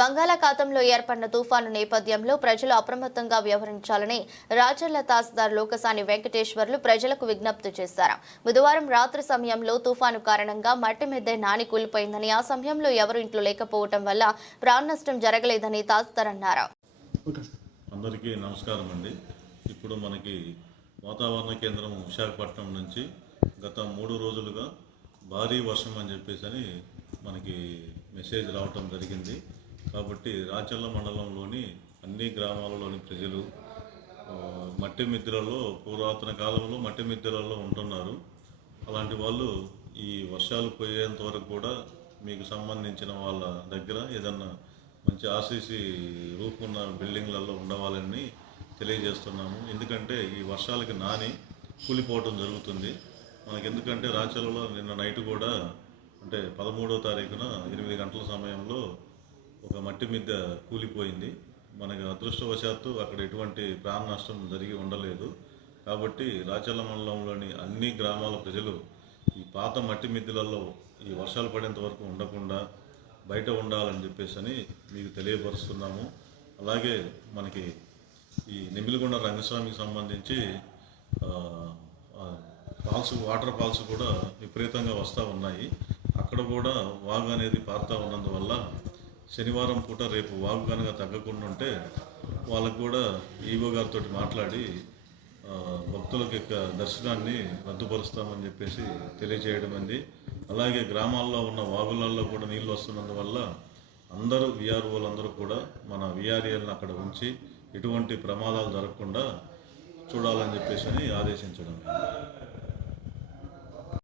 బంగాళాఖాతంలో ఏర్పడిన తుఫాను నేపథ్యంలో ప్రజలు అప్రమత్తంగా వ్యవహరించాలని రాచర్ల తహసీల్దార్ లోకసాని వెంకటేశ్వర్లు ప్రజలకు విజ్ఞప్తి చేశారు. బుధవారం రాత్రి సమయంలో తుఫాను కారణంగా మట్టి మెద్దే నాని కూలిపోయిందని ఆ సమయంలో ఎవరు ఇంట్లో లేకపోవడం వల్ల ప్రాణ నష్టం జరగలేదని తహసీల్దార్ అన్నారు. అందరికీ నమస్కారం అండి. ఇప్పుడు మనకి వాతావరణ కేంద్రం విశాఖపట్నం నుంచి గత మూడు రోజులుగా భారీ వర్షం అని చెప్పేసి అని మనకి మెసేజ్ రావటం జరిగింది. కాబట్టి రాచల్ల మండలంలోని అన్ని గ్రామాలలోని ప్రజలు మట్టి మిద్దెలలో పురాతన కాలంలో మట్టి మిద్దెలలో ఉంటున్నారు. అలాంటి వాళ్ళు ఈ వర్షాలు పోయేంత వరకు కూడా మీకు సంబంధించిన వాళ్ళ దగ్గర ఏదన్నా మంచి ఆర్సీసీ రూఫ్ ఉన్న బిల్డింగ్లలో ఉండవాలని తెలియజేస్తున్నాము. ఎందుకంటే ఈ వర్షాలకి నాని కూలిపోవటం జరుగుతుంది. మనకి ఎందుకంటే రాచలలో నిన్న నైట్ కూడా అంటే పదమూడో తారీఖున ఎనిమిది గంటల సమయంలో ఒక మట్టి మీద కూలిపోయింది. మనకి అదృష్టవశాత్తు అక్కడ ఎటువంటి ప్రాణ నష్టం జరిగి ఉండలేదు. కాబట్టి రాచర్ల మండలంలోని అన్ని గ్రామాల ప్రజలు ఈ పాత మట్టి మిద్దెలలో ఈ వర్షాలు పడేంత వరకు ఉండకుండా బయట ఉండాలని చెప్పేసి అని మీకు తెలియపరుస్తున్నాము. అలాగే మనకి ఈ నిమిలిగొండ రంగస్వామికి సంబంధించి ఫాల్స్ వాటర్ ఫాల్స్ కూడా విపరీతంగా వస్తూ ఉన్నాయి. అక్కడ కూడా వాగు అనేది పారుతూ ఉన్నందువల్ల శనివారం పూట రేపు వాగు కనుక తగ్గకుండా ఉంటే వాళ్ళకు కూడా ఈవో గారితో మాట్లాడి భక్తులకు యొక్క దర్శనాన్ని రద్దుపరుస్తామని చెప్పేసి తెలియజేయడం అంది. అలాగే గ్రామాల్లో ఉన్న వాగులలో కూడా నీళ్ళు వస్తున్నందువల్ల అందరూ విఆర్ఓలందరూ కూడా మన విఆర్ఏలను అక్కడ ఉంచి ఎటువంటి ప్రమాదాలు జరగకుండా చూడాలని చెప్పేసి అని ఆదేశించడం